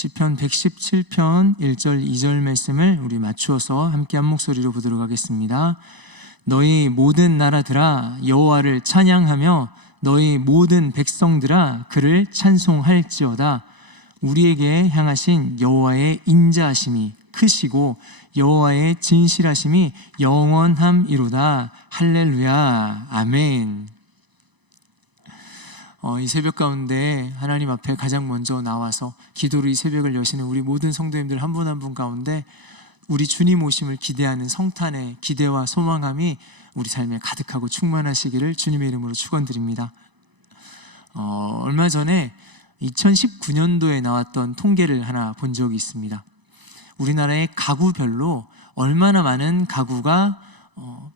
시편 117편 1절 2절 말씀을 우리 맞추어서 함께 한 목소리로 보도록 하겠습니다. 너희 모든 나라들아 여호와를 찬양하며 너희 모든 백성들아 그를 찬송할지어다. 우리에게 향하신 여호와의 인자하심이 크시고 여호와의 진실하심이 영원함이로다. 할렐루야. 아멘. 이 새벽 가운데 하나님 앞에 가장 먼저 나와서 기도로 이 새벽을 여시는 우리 모든 성도님들 한 분 한 분 가운데 우리 주님 오심을 기대하는 성탄의 기대와 소망함이 우리 삶에 가득하고 충만하시기를 주님의 이름으로 축원드립니다. 얼마 전에 2019년도에 나왔던 통계를 하나 본 적이 있습니다. 우리나라의 가구별로 얼마나 많은 가구가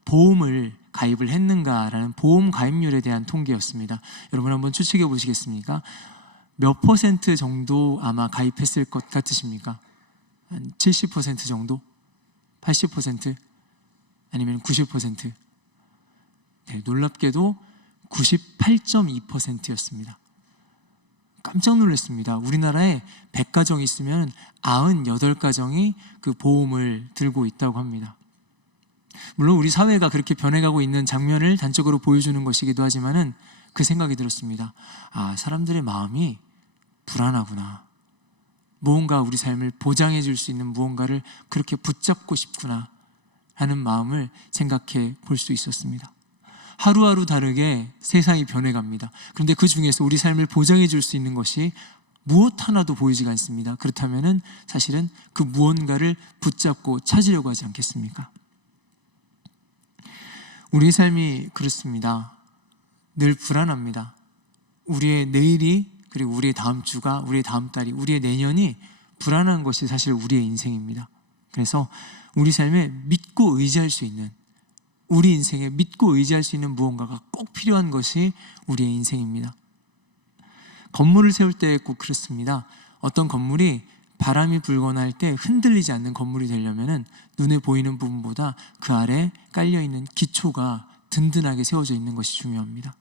보험을 가입을 했는가라는 보험 가입률에 대한 통계였습니다. 여러분 한번 추측해 보시겠습니까? 몇 퍼센트 정도 아마 가입했을 것 같으십니까? 한 70% 정도? 80%? 아니면 90%? 네, 놀랍게도 98.2%였습니다. 깜짝 놀랐습니다. 우리나라에 100가정이 있으면 98가정이 그 보험을 들고 있다고 합니다. 물론 우리 사회가 그렇게 변해가고 있는 장면을 단적으로 보여주는 것이기도 하지만은 그 생각이 들었습니다. 사람들의 마음이 불안하구나. 무언가 우리 삶을 보장해 줄 수 있는 무언가를 그렇게 붙잡고 싶구나 하는 마음을 생각해 볼 수 있었습니다. 하루하루 다르게 세상이 변해갑니다. 그런데 그 중에서 우리 삶을 보장해 줄 수 있는 것이 무엇 하나도 보이지가 않습니다. 그렇다면은 사실은 그 무언가를 붙잡고 찾으려고 하지 않겠습니까? 우리의 삶이 그렇습니다. 늘 불안합니다. 우리의 내일이, 그리고 우리의 다음 주가, 우리의 다음 달이, 우리의 내년이 불안한 것이 사실 우리의 인생입니다. 그래서 우리 삶에 믿고 의지할 수 있는, 우리 인생에 믿고 의지할 수 있는 무언가가 꼭 필요한 것이 우리의 인생입니다. 건물을 세울 때 꼭 그렇습니다. 어떤 건물이 바람이 불거나 할 때 흔들리지 않는 건물이 되려면 눈에 보이는 부분보다 그 아래 깔려있는 기초가 든든하게 세워져 있는 것이 중요합니다.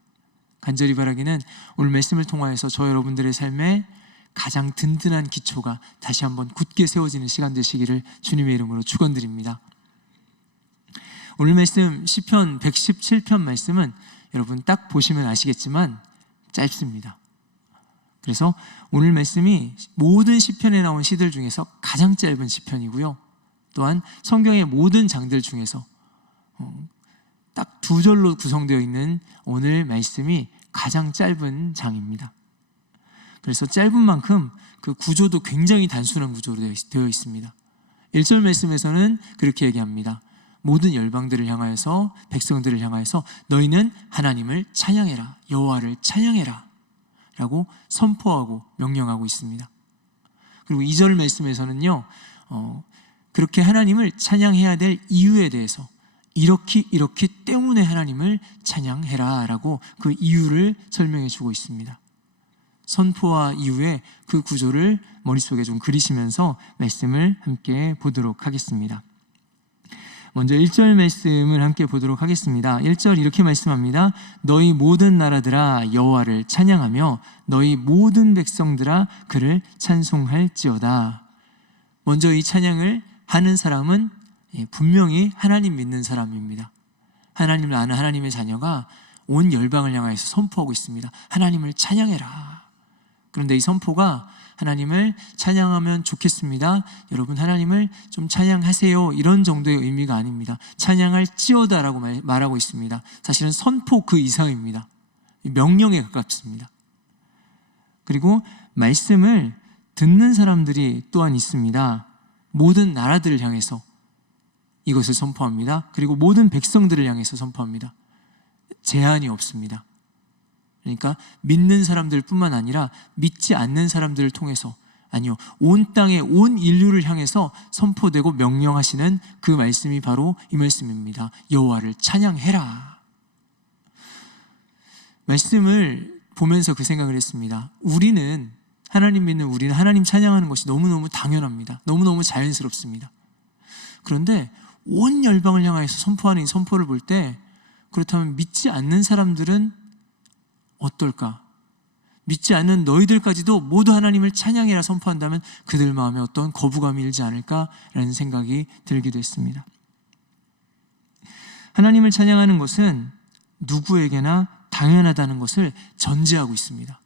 간절히 바라기는 오늘 말씀을 통하여서 저 여러분들의 삶에 가장 든든한 기초가 다시 한번 굳게 세워지는 시간 되시기를 주님의 이름으로 축원드립니다. 오늘 말씀 시편 117편 말씀은 여러분 딱 보시면 아시겠지만 짧습니다. 그래서 오늘 말씀이 모든 시편에 나온 시들 중에서 가장 짧은 시편이고요. 또한 성경의 모든 장들 중에서 딱 2절로 구성되어 있는 오늘 말씀이 가장 짧은 장입니다. 그래서 짧은 만큼 그 구조도 굉장히 단순한 구조로 되어 있습니다. 1절 말씀에서는 그렇게 얘기합니다. 모든 열방들을 향하여서, 백성들을 향하여서 너희는 하나님을 찬양해라, 여호와를 찬양해라 라고 선포하고 명령하고 있습니다. 그리고 2절 말씀에서는요, 그렇게 하나님을 찬양해야 될 이유에 대해서 이렇게 때문에 하나님을 찬양해라 라고 그 이유를 설명해 주고 있습니다. 선포와 이유의 그 구조를 머릿속에 좀 그리시면서 말씀을 함께 보도록 하겠습니다. 먼저 1절 말씀을 함께 보도록 하겠습니다. 1절 이렇게 말씀합니다. 너희 모든 나라들아 여호와를 찬양하며 너희 모든 백성들아 그를 찬송할지어다. 먼저 이 찬양을 하는 사람은 분명히 하나님 믿는 사람입니다. 하나님을 아는 하나님의 자녀가 온 열방을 향하여서 선포하고 있습니다. 하나님을 찬양해라. 그런데 이 선포가 하나님을 찬양하면 좋겠습니다, 여러분 하나님을 좀 찬양하세요, 이런 정도의 의미가 아닙니다. 찬양할지어다라고 말하고 있습니다. 사실은 선포 그 이상입니다. 명령에 가깝습니다. 그리고 말씀을 듣는 사람들이 또한 있습니다. 모든 나라들을 향해서 이것을 선포합니다. 그리고 모든 백성들을 향해서 선포합니다. 제한이 없습니다. 그러니까 믿는 사람들 뿐만 아니라 믿지 않는 사람들을 통해서, 아니요, 온 땅의 온 인류를 향해서 선포되고 명령하시는 그 말씀이 바로 이 말씀입니다. 여호와를 찬양해라. 말씀을 보면서 그 생각을 했습니다. 우리는, 하나님 믿는 우리는 하나님 찬양하는 것이 너무너무 당연합니다. 너무너무 자연스럽습니다. 그런데 온 열방을 향해서 선포하는 이 선포를 볼 때, 그렇다면 믿지 않는 사람들은 어떨까? 믿지 않는 너희들까지도 모두 하나님을 찬양해라 선포한다면 그들 마음에 어떤 거부감이 일지 않을까라는 생각이 들기도 했습니다. 하나님을 찬양하는 것은 누구에게나 당연하다는 것을 전제하고 있습니다.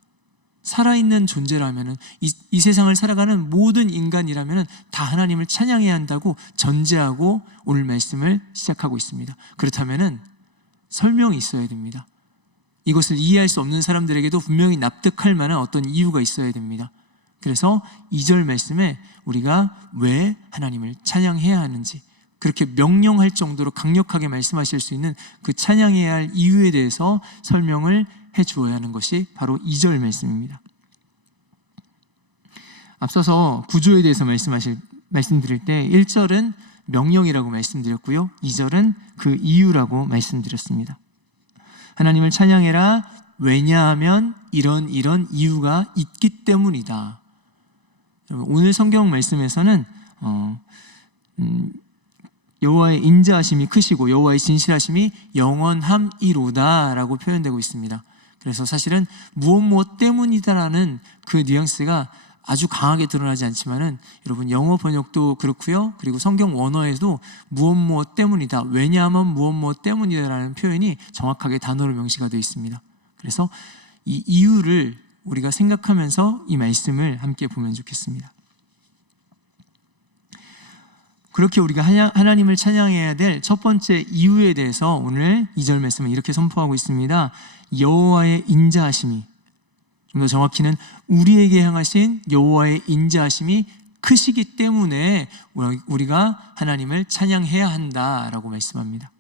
살아있는 존재라면, 이 세상을 살아가는 모든 인간이라면 다 하나님을 찬양해야 한다고 전제하고 오늘 말씀을 시작하고 있습니다. 그렇다면 설명이 있어야 됩니다. 이것을 이해할 수 없는 사람들에게도 분명히 납득할 만한 어떤 이유가 있어야 됩니다. 그래서 2절 말씀에 우리가 왜 하나님을 찬양해야 하는지, 그렇게 명령할 정도로 강력하게 말씀하실 수 있는 그 찬양해야 할 이유에 대해서 설명을 해 주어야 하는 것이 바로 2절 말씀입니다. 앞서서 구조에 대해서 말씀드릴 때 1절은 명령이라고 말씀드렸고요, 2절은 그 이유라고 말씀드렸습니다. 하나님을 찬양해라, 왜냐하면 이런 이유가 있기 때문이다. 오늘 성경 말씀에서는 여호와의 인자하심이 크시고 여호와의 진실하심이 영원함이로다 라고 표현되고 있습니다. 그래서 사실은 무엇 때문이다라는 그 뉘앙스가 아주 강하게 드러나지 않지만은 여러분 영어 번역도 그렇고요, 그리고 성경 원어에도 무엇 때문이다, 왜냐하면 무엇 때문이다라는 표현이 정확하게 단어로 명시가 되어 있습니다. 그래서 이 이유를 우리가 생각하면서 이 말씀을 함께 보면 좋겠습니다. 그렇게 우리가 하나님을 찬양해야 될 첫 번째 이유에 대해서 오늘 2절 말씀은 이렇게 선포하고 있습니다. 여호와의 인자하심이, 좀 더 정확히는 우리에게 향하신 여호와의 인자하심이 크시기 때문에 우리가 하나님을 찬양해야 한다라고 말씀합니다.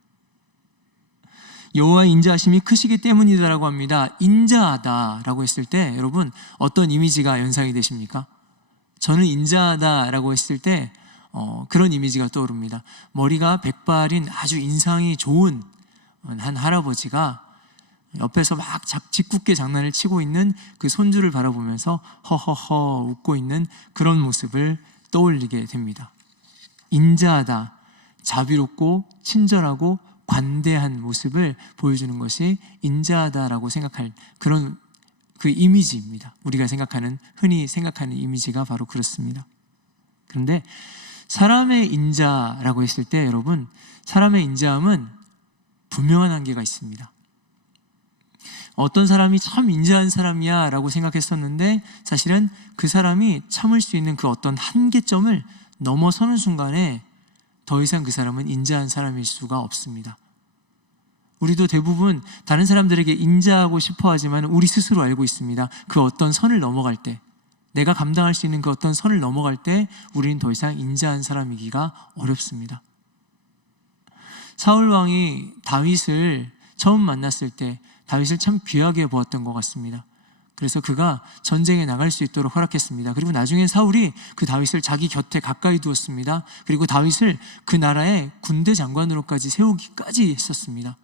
여호와의 인자하심이 크시기 때문이다라고 합니다. 인자하다라고 했을 때 여러분 어떤 이미지가 연상이 되십니까? 저는 인자하다라고 했을 때 그런 이미지가 떠오릅니다. 머리가 백발인 아주 인상이 좋은 한 할아버지가 옆에서 막 짓궂게 장난을 치고 있는 그 손주를 바라보면서 허허허 웃고 있는 그런 모습을 떠올리게 됩니다. 인자하다, 자비롭고 친절하고 관대한 모습을 보여주는 것이 인자하다라고 생각할 그런 그 이미지입니다. 우리가 흔히 생각하는 이미지가 바로 그렇습니다. 그런데 사람의 인자라고 했을 때 여러분, 사람의 인자함은 분명한 한계가 있습니다. 어떤 사람이 참 인자한 사람이야 라고 생각했었는데 사실은 그 사람이 참을 수 있는 그 어떤 한계점을 넘어서는 순간에 더 이상 그 사람은 인자한 사람일 수가 없습니다. 우리도 대부분 다른 사람들에게 인자하고 싶어 하지만 우리 스스로 알고 있습니다. 그 어떤 선을 넘어갈 때, 내가 감당할 수 있는 그 어떤 선을 넘어갈 때 우리는 더 이상 인자한 사람이기가 어렵습니다. 사울 왕이 다윗을 처음 만났을 때 다윗을 참 귀하게 보았던 것 같습니다. 그래서 그가 전쟁에 나갈 수 있도록 허락했습니다. 그리고 나중에 사울이 그 다윗을 자기 곁에 가까이 두었습니다. 그리고 다윗을 그 나라의 군대 장관으로까지 세우기까지 했었습니다.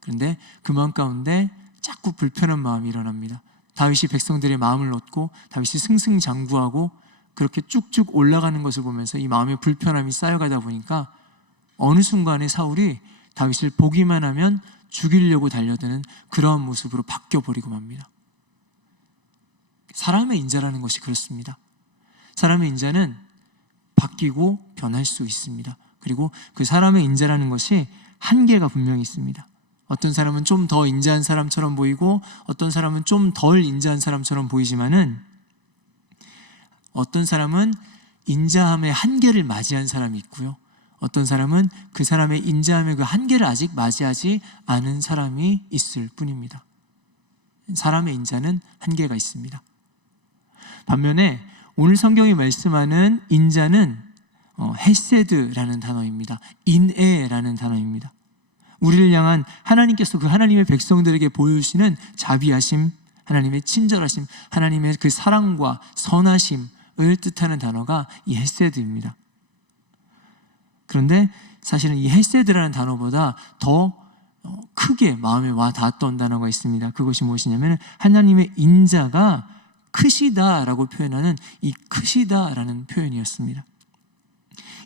그런데 그 마음 가운데 자꾸 불편한 마음이 일어납니다. 다윗이 백성들의 마음을 얻고 다윗이 승승장구하고 그렇게 쭉쭉 올라가는 것을 보면서 이 마음의 불편함이 쌓여가다 보니까 어느 순간에 사울이 다윗을 보기만 하면 죽이려고 달려드는 그러한 모습으로 바뀌어버리고 맙니다. 사람의 인자라는 것이 그렇습니다. 사람의 인자는 바뀌고 변할 수 있습니다. 그리고 그 사람의 인자라는 것이 한계가 분명히 있습니다. 어떤 사람은 좀 더 인자한 사람처럼 보이고 어떤 사람은 좀 덜 인자한 사람처럼 보이지만은 어떤 사람은 인자함의 한계를 맞이한 사람이 있고요, 어떤 사람은 그 사람의 인자함의 그 한계를 아직 맞이하지 않은 사람이 있을 뿐입니다. 사람의 인자는 한계가 있습니다. 반면에 오늘 성경이 말씀하는 인자는 헤세드라는 단어입니다. 인애라는 단어입니다. 우리를 향한 하나님께서 그 하나님의 백성들에게 보여주시는 자비하심, 하나님의 친절하심, 하나님의 그 사랑과 선하심을 뜻하는 단어가 이 헤세드입니다. 그런데 사실은 이 헤세드라는 단어보다 더 크게 마음에 와 닿았던 단어가 있습니다. 그것이 무엇이냐면 하나님의 인자가 크시다라고 표현하는 이 크시다라는 표현이었습니다.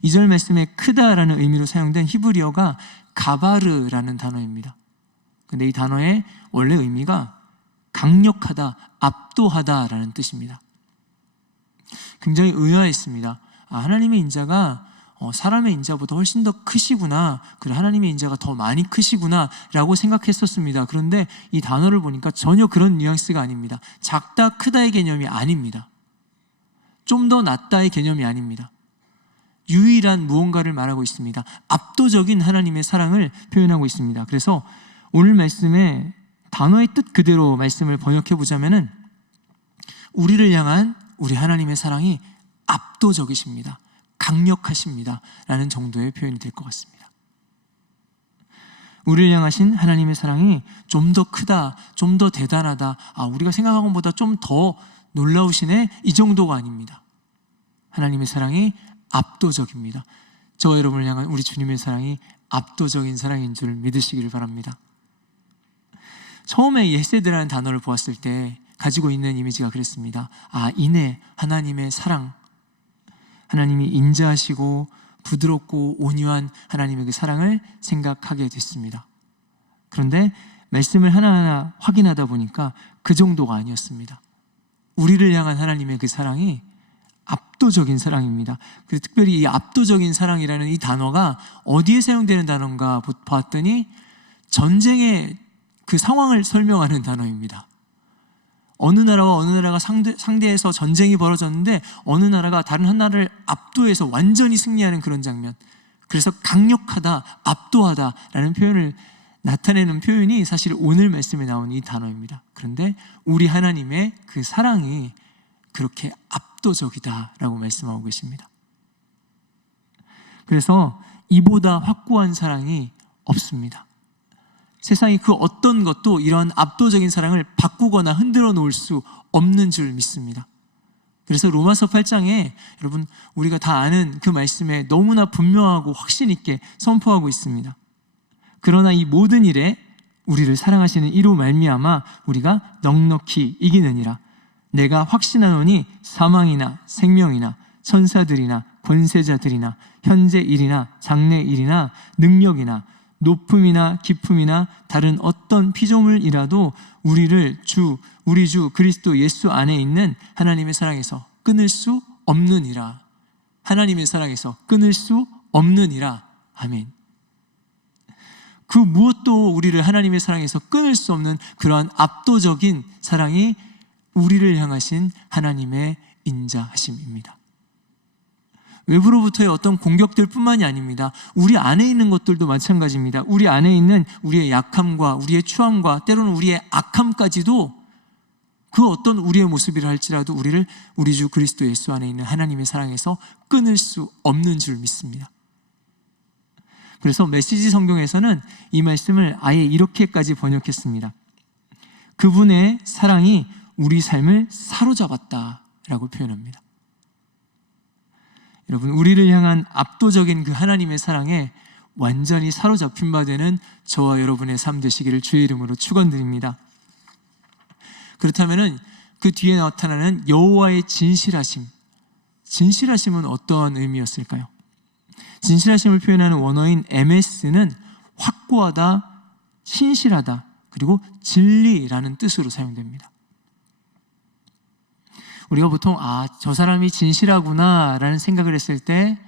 2절 말씀에 크다라는 의미로 사용된 히브리어가 가바르라는 단어입니다. 근데 이 단어의 원래 의미가 강력하다, 압도하다라는 뜻입니다. 굉장히 의아했습니다. 하나님의 인자가 사람의 인자보다 훨씬 더 크시구나, 그래 하나님의 인자가 더 많이 크시구나 라고 생각했었습니다. 그런데 이 단어를 보니까 전혀 그런 뉘앙스가 아닙니다. 작다 크다의 개념이 아닙니다. 좀 더 낫다의 개념이 아닙니다. 유일한 무언가를 말하고 있습니다. 압도적인 하나님의 사랑을 표현하고 있습니다. 그래서 오늘 말씀의 단어의 뜻 그대로 말씀을 번역해 보자면은 우리를 향한 우리 하나님의 사랑이 압도적이십니다. 강력하십니다 라는 정도의 표현이 될 것 같습니다. 우리를 향하신 하나님의 사랑이 좀 더 크다, 좀 더 대단하다, 우리가 생각한 것보다 좀 더 놀라우시네, 이 정도가 아닙니다. 하나님의 사랑이 압도적입니다. 저와 여러분을 향한 우리 주님의 사랑이 압도적인 사랑인 줄 믿으시기를 바랍니다. 처음에 헤세드라는 단어를 보았을 때 가지고 있는 이미지가 그랬습니다. 이내 하나님의 사랑, 하나님이 인자하시고 부드럽고 온유한 하나님의 그 사랑을 생각하게 됐습니다. 그런데 말씀을 하나하나 확인하다 보니까 그 정도가 아니었습니다. 우리를 향한 하나님의 그 사랑이 압도적인 사랑입니다. 그래서 특별히 이 압도적인 사랑이라는 이 단어가 어디에 사용되는 단어인가 봤더니 전쟁의 그 상황을 설명하는 단어입니다. 어느 나라와 어느 나라가 상대해서 전쟁이 벌어졌는데 어느 나라가 다른 한 나라를 압도해서 완전히 승리하는 그런 장면. 그래서 강력하다, 압도하다라는 표현을 나타내는 표현이 사실 오늘 말씀에 나온 이 단어입니다. 그런데 우리 하나님의 그 사랑이 그렇게 압도적이다라고 말씀하고 계십니다. 그래서 이보다 확고한 사랑이 없습니다. 세상이 그 어떤 것도 이런 압도적인 사랑을 바꾸거나 흔들어 놓을 수 없는 줄 믿습니다. 그래서 로마서 8장에 여러분 우리가 다 아는 그 말씀에 너무나 분명하고 확신 있게 선포하고 있습니다. 그러나 이 모든 일에 우리를 사랑하시는 이로 말미암아 우리가 넉넉히 이기느니라. 내가 확신하노니 사망이나 생명이나 천사들이나 권세자들이나 현재 일이나 장래 일이나 능력이나 높음이나 깊음이나 다른 어떤 피조물이라도 우리 주 그리스도 예수 안에 있는 하나님의 사랑에서 끊을 수 없느니라. 하나님의 사랑에서 끊을 수 없느니라. 아멘. 그 무엇도 우리를 하나님의 사랑에서 끊을 수 없는 그러한 압도적인 사랑이 우리를 향하신 하나님의 인자하심입니다. 외부로부터의 어떤 공격들 뿐만이 아닙니다. 우리 안에 있는 것들도 마찬가지입니다. 우리 안에 있는 우리의 약함과 우리의 추함과 때로는 우리의 악함까지도 그 어떤 우리의 모습이라 할지라도 우리를 우리 주 그리스도 예수 안에 있는 하나님의 사랑에서 끊을 수 없는 줄 믿습니다. 그래서 메시지 성경에서는 이 말씀을 아예 이렇게까지 번역했습니다. 그분의 사랑이 우리 삶을 사로잡았다라고 표현합니다. 여러분, 우리를 향한 압도적인 그 하나님의 사랑에 완전히 사로잡힌 바 되는 저와 여러분의 삶 되시기를 주의 이름으로 축원드립니다. 그렇다면 그 뒤에 나타나는 여호와의 진실하심은 어떠한 의미였을까요? 진실하심을 표현하는 원어인 MS는 확고하다, 신실하다, 그리고 진리라는 뜻으로 사용됩니다. 우리가 보통 저 사람이 진실하구나 라는 생각을 했을 때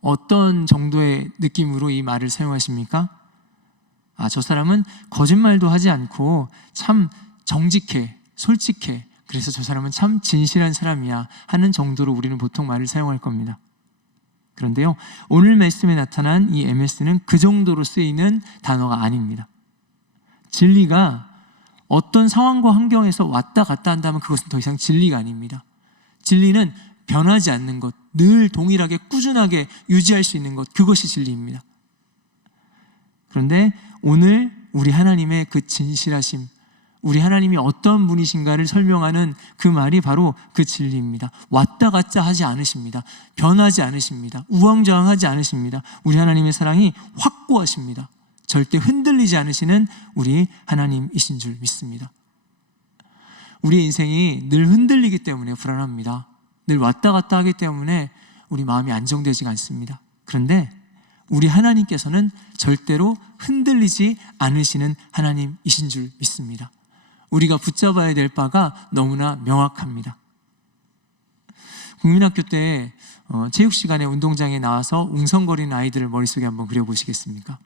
어떤 정도의 느낌으로 이 말을 사용하십니까? 저 사람은 거짓말도 하지 않고 참 정직해, 솔직해, 그래서 저 사람은 참 진실한 사람이야 하는 정도로 우리는 보통 말을 사용할 겁니다. 그런데요, 오늘 말씀에 나타난 이 MS는 그 정도로 쓰이는 단어가 아닙니다. 진리가 어떤 상황과 환경에서 왔다 갔다 한다면 그것은 더 이상 진리가 아닙니다. 진리는 변하지 않는 것, 늘 동일하게 꾸준하게 유지할 수 있는 것, 그것이 진리입니다. 그런데 오늘 우리 하나님의 그 진실하심, 우리 하나님이 어떤 분이신가를 설명하는 그 말이 바로 그 진리입니다. 왔다 갔다 하지 않으십니다. 변하지 않으십니다. 우왕좌왕하지 않으십니다. 우리 하나님의 사랑이 확고하십니다. 절대 흔들리지 않으시는 우리 하나님이신 줄 믿습니다. 우리 인생이 늘 흔들리기 때문에 불안합니다. 늘 왔다 갔다 하기 때문에 우리 마음이 안정되지가 않습니다. 그런데 우리 하나님께서는 절대로 흔들리지 않으시는 하나님이신 줄 믿습니다. 우리가 붙잡아야 될 바가 너무나 명확합니다. 국민학교 때 체육 시간에 운동장에 나와서 웅성거리는 아이들을 머릿속에 한번 그려보시겠습니까?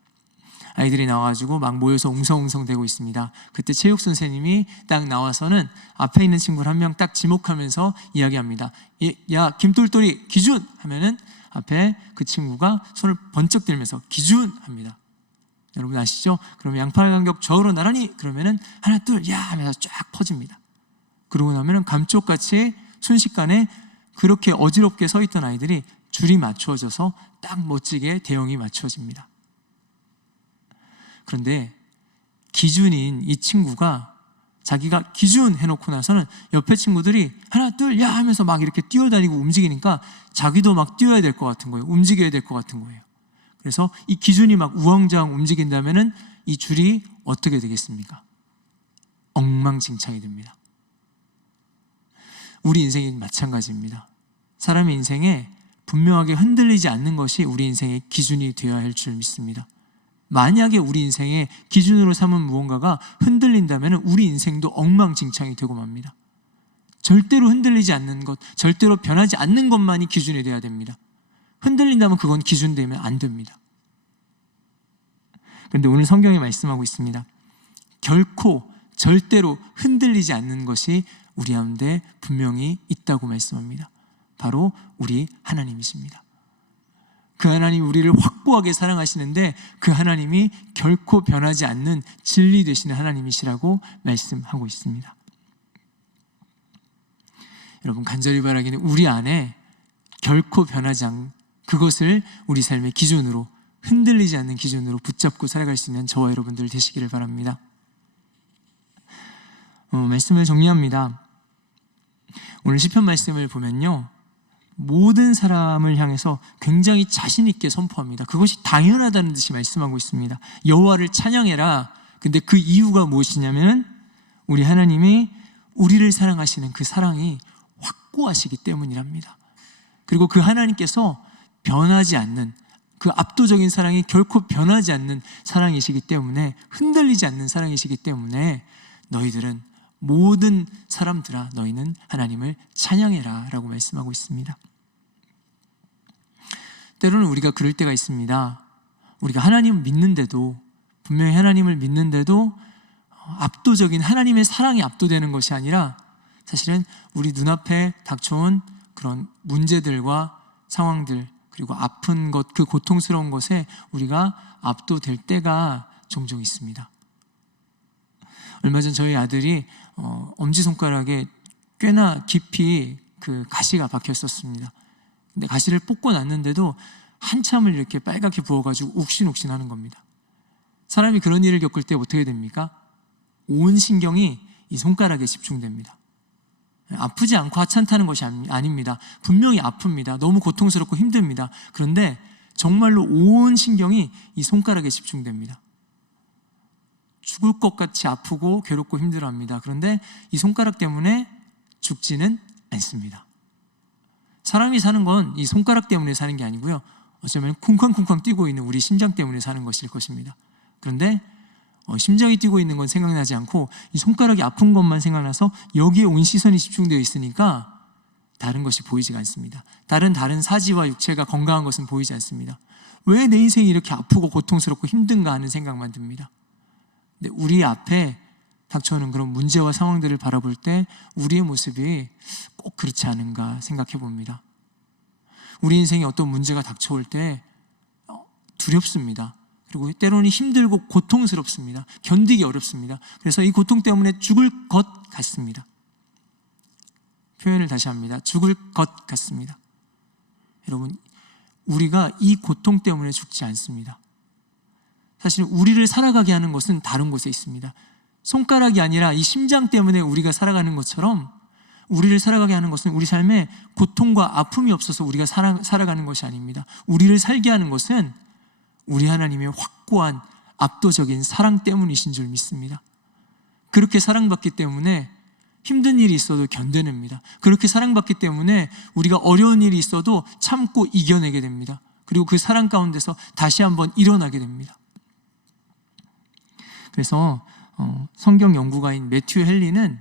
아이들이 나와가지고 막 모여서 웅성웅성 대고 있습니다. 그때 체육 선생님이 딱 나와서는 앞에 있는 친구를 한 명 딱 지목하면서 이야기합니다. 야, 김똘똘이 기준! 하면은 앞에 그 친구가 손을 번쩍 들면서 기준! 합니다. 여러분 아시죠? 그러면 양팔 간격 좌우로 나란히 그러면은 하나 둘 야 하면서 쫙 퍼집니다. 그러고 나면은 감쪽같이 순식간에 그렇게 어지럽게 서 있던 아이들이 줄이 맞추어져서 딱 멋지게 대형이 맞추어집니다. 그런데 기준인 이 친구가 자기가 기준 해놓고 나서는 옆에 친구들이 하나 둘 야 하면서 막 이렇게 뛰어다니고 움직이니까 자기도 막 뛰어야 될 것 같은 거예요. 움직여야 될 것 같은 거예요. 그래서 이 기준이 막 우왕좌왕 움직인다면은 이 줄이 어떻게 되겠습니까? 엉망진창이 됩니다. 우리 인생이 마찬가지입니다. 사람의 인생에 분명하게 흔들리지 않는 것이 우리 인생의 기준이 되어야 할 줄 믿습니다. 만약에 우리 인생의 기준으로 삼은 무언가가 흔들린다면 우리 인생도 엉망진창이 되고 맙니다. 절대로 흔들리지 않는 것, 절대로 변하지 않는 것만이 기준이 되어야 됩니다. 흔들린다면 그건 기준 되면 안 됩니다. 그런데 오늘 성경이 말씀하고 있습니다. 결코 절대로 흔들리지 않는 것이 우리 가운데 분명히 있다고 말씀합니다. 바로 우리 하나님이십니다. 그 하나님이 우리를 확고하게 사랑하시는데 그 하나님이 결코 변하지 않는 진리 되시는 하나님이시라고 말씀하고 있습니다. 여러분 간절히 바라기는 우리 안에 결코 변하지 않는 그것을 우리 삶의 기준으로 흔들리지 않는 기준으로 붙잡고 살아갈 수 있는 저와 여러분들 되시기를 바랍니다. 말씀을 정리합니다. 오늘 시편 말씀을 보면요, 모든 사람을 향해서 굉장히 자신 있게 선포합니다. 그것이 당연하다는 듯이 말씀하고 있습니다. 여호와를 찬양해라. 근데 그 이유가 무엇이냐면 우리 하나님이 우리를 사랑하시는 그 사랑이 확고하시기 때문이랍니다. 그리고 그 하나님께서 변하지 않는 그 압도적인 사랑이 결코 변하지 않는 사랑이시기 때문에, 흔들리지 않는 사랑이시기 때문에 너희들은, 모든 사람들아 너희는 하나님을 찬양해라 라고 말씀하고 있습니다. 때로는 우리가 그럴 때가 있습니다. 우리가 하나님을 믿는데도, 분명히 하나님을 믿는데도 압도적인 하나님의 사랑이 압도되는 것이 아니라 사실은 우리 눈앞에 닥쳐온 그런 문제들과 상황들, 그리고 아픈 것, 그 고통스러운 것에 우리가 압도될 때가 종종 있습니다. 얼마 전 저희 아들이 엄지손가락에 꽤나 깊이 그 가시가 박혔었습니다. 근데 가시를 뽑고 났는데도 한참을 이렇게 빨갛게 부어가지고 욱신욱신 하는 겁니다. 사람이 그런 일을 겪을 때 어떻게 됩니까? 온 신경이 이 손가락에 집중됩니다. 아프지 않고 하찮다는 것이 아닙니다. 분명히 아픕니다. 너무 고통스럽고 힘듭니다. 그런데 정말로 온 신경이 이 손가락에 집중됩니다. 죽을 것 같이 아프고 괴롭고 힘들어합니다. 그런데 이 손가락 때문에 죽지는 않습니다. 사람이 사는 건 이 손가락 때문에 사는 게 아니고요, 어쩌면 쿵쾅쿵쾅 뛰고 있는 우리 심장 때문에 사는 것일 것입니다. 그런데 심장이 뛰고 있는 건 생각나지 않고 이 손가락이 아픈 것만 생각나서 여기에 온 시선이 집중되어 있으니까 다른 것이 보이지가 않습니다. 다른 사지와 육체가 건강한 것은 보이지 않습니다. 왜 내 인생이 이렇게 아프고 고통스럽고 힘든가 하는 생각만 듭니다. 근데 우리 앞에 닥쳐오는 그런 문제와 상황들을 바라볼 때 우리의 모습이 꼭 그렇지 않은가 생각해 봅니다. 우리 인생에 어떤 문제가 닥쳐올 때 두렵습니다. 그리고 때로는 힘들고 고통스럽습니다. 견디기 어렵습니다. 그래서 이 고통 때문에 죽을 것 같습니다. 표현을 다시 합니다. 죽을 것 같습니다. 여러분, 우리가 이 고통 때문에 죽지 않습니다. 사실 우리를 살아가게 하는 것은 다른 곳에 있습니다. 손가락이 아니라 이 심장 때문에 우리가 살아가는 것처럼 우리를 살아가게 하는 것은 우리 삶에 고통과 아픔이 없어서 우리가 살아가는 것이 아닙니다. 우리를 살게 하는 것은 우리 하나님의 확고한 압도적인 사랑 때문이신 줄 믿습니다. 그렇게 사랑받기 때문에 힘든 일이 있어도 견뎌냅니다. 그렇게 사랑받기 때문에 우리가 어려운 일이 있어도 참고 이겨내게 됩니다. 그리고 그 사랑 가운데서 다시 한번 일어나게 됩니다. 그래서 성경 연구가인 매튜 헨리는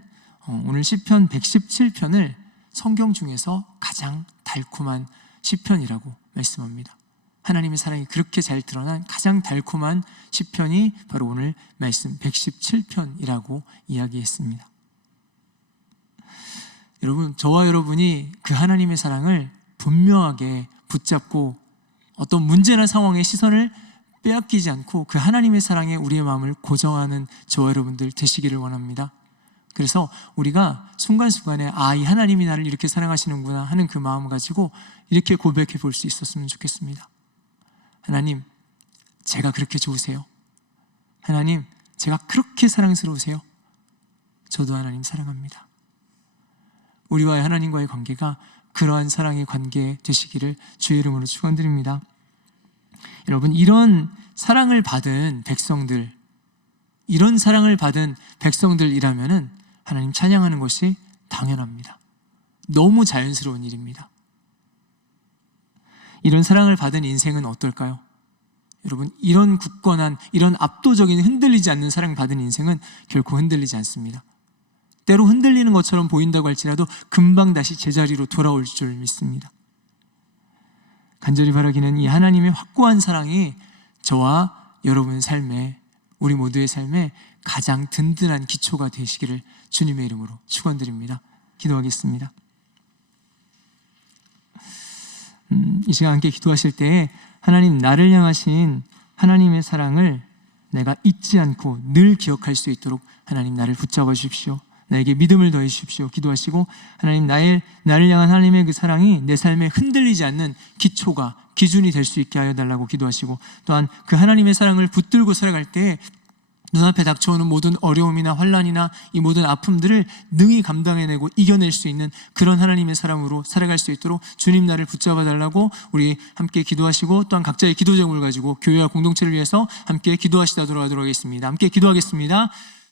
오늘 시편 117편을 성경 중에서 가장 달콤한 시편이라고 말씀합니다. 하나님의 사랑이 그렇게 잘 드러난 가장 달콤한 시편이 바로 오늘 말씀 117편이라고 이야기했습니다. 여러분, 저와 여러분이 그 하나님의 사랑을 분명하게 붙잡고 어떤 문제나 상황의 시선을 빼앗기지 않고 그 하나님의 사랑에 우리의 마음을 고정하는 저와 여러분들 되시기를 원합니다. 그래서 우리가 순간순간에 이 하나님이 나를 이렇게 사랑하시는구나 하는 그 마음을 가지고 이렇게 고백해 볼 수 있었으면 좋겠습니다. 하나님, 제가 그렇게 좋으세요. 하나님, 제가 그렇게 사랑스러우세요. 저도 하나님 사랑합니다. 우리와 하나님과의 관계가 그러한 사랑의 관계 되시기를 주의 이름으로 축원드립니다. 여러분, 이런 사랑을 받은 백성들, 이런 사랑을 받은 백성들이라면은 하나님 찬양하는 것이 당연합니다. 너무 자연스러운 일입니다. 이런 사랑을 받은 인생은 어떨까요? 여러분, 이런 굳건한, 이런 압도적인 흔들리지 않는 사랑을 받은 인생은 결코 흔들리지 않습니다. 때로 흔들리는 것처럼 보인다고 할지라도 금방 다시 제자리로 돌아올 줄 믿습니다. 간절히 바라기는 이 하나님의 확고한 사랑이 저와 여러분 삶에, 우리 모두의 삶에 가장 든든한 기초가 되시기를 주님의 이름으로 축원드립니다. 기도하겠습니다. 이 시간 함께 기도하실 때에 하나님, 나를 향하신 하나님의 사랑을 내가 잊지 않고 늘 기억할 수 있도록 하나님 나를 붙잡아 주십시오. 나에게 믿음을 더해 주십시오. 기도하시고, 하나님, 나를 향한 하나님의 그 사랑이 내 삶에 흔들리지 않는 기초가, 기준이 될 수 있게 하여 달라고 기도하시고, 또한 그 하나님의 사랑을 붙들고 살아갈 때 눈앞에 닥쳐오는 모든 어려움이나 환난이나 이 모든 아픔들을 능히 감당해내고 이겨낼 수 있는 그런 하나님의 사랑으로 살아갈 수 있도록 주님 나를 붙잡아 달라고 우리 함께 기도하시고, 또한 각자의 기도 제목을 가지고 교회와 공동체를 위해서 함께 기도하시다 돌아가도록 하겠습니다. 함께 기도하겠습니다.